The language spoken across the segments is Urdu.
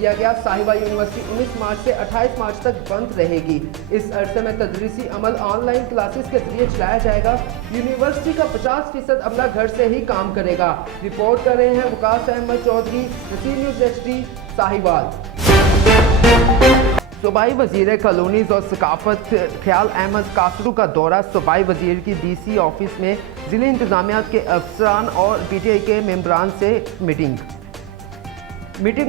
دیا گیا। صاحبہ یونیورسٹی 19 مارچ سے 28 مارچ تک بند رہے گی۔ اس عرصے میں تدریسی عمل آن لائن کلاسز کے ذریعے چلایا جائے گا۔ یونیورسٹی کا 50% عملہ گھر سے ہی کام کرے گا۔ رپورٹ کر رہے ہیں وقاص احمد چودھری، نصیر نیوز HD، ساہیوال۔ صوبائی وزیر کالونیز اور ثقافت خیال احمد کاسرو کا دورہ۔ صوبائی وزیر کی DC آفس میں ضلع انتظامیات کے افسران اور PTI کے ممبران سے میٹنگ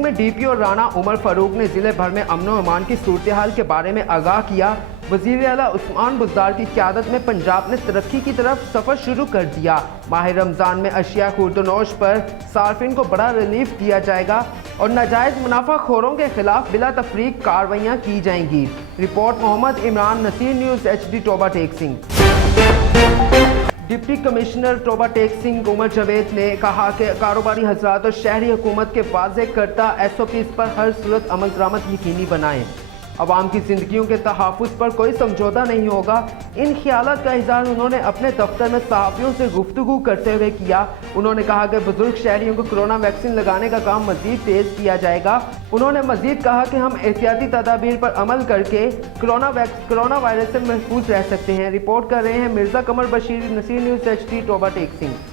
میں DPO اور رانا عمر فاروق نے ضلع بھر میں امن و امان کی صورتحال کے بارے میں آگاہ کیا۔ وزیر اعلیٰ عثمان بزدار کی قیادت میں پنجاب نے ترقی کی طرف سفر شروع کر دیا۔ ماہ رمضان میں اشیاء خوردونوش پر صارفین کو بڑا ریلیف دیا جائے گا اور ناجائز منافع خوروں کے خلاف بلا تفریق کارروائیاں کی جائیں گی۔ رپورٹ محمد عمران، نصیر نیوز HD، ٹوبہ ٹیک سنگھ۔ ڈپٹی کمشنر ٹوبہ ٹیک سنگھ عمر جاوید نے کہا کہ کاروباری حضرات اور شہری حکومت کے واضح کردہ SOPs پر ہر صورت عمل درآمد یقینی بنائیں۔ عوام کی زندگیوں کے تحفظ پر کوئی سمجھوتہ نہیں ہوگا۔ ان خیالات کا اظہار انہوں نے اپنے دفتر میں صحافیوں سے گفتگو کرتے ہوئے کیا۔ انہوں نے کہا کہ بزرگ شہریوں کو کورونا ویکسین لگانے کا کام مزید تیز کیا جائے گا۔ انہوں نے مزید کہا کہ ہم احتیاطی تدابیر پر عمل کر کے کورونا وائرس سے محفوظ رہ سکتے ہیں۔ رپورٹ کر رہے ہیں مرزا قمر بشیر، نصیر نیوز HD، ٹوبہ ٹیک سنگھ۔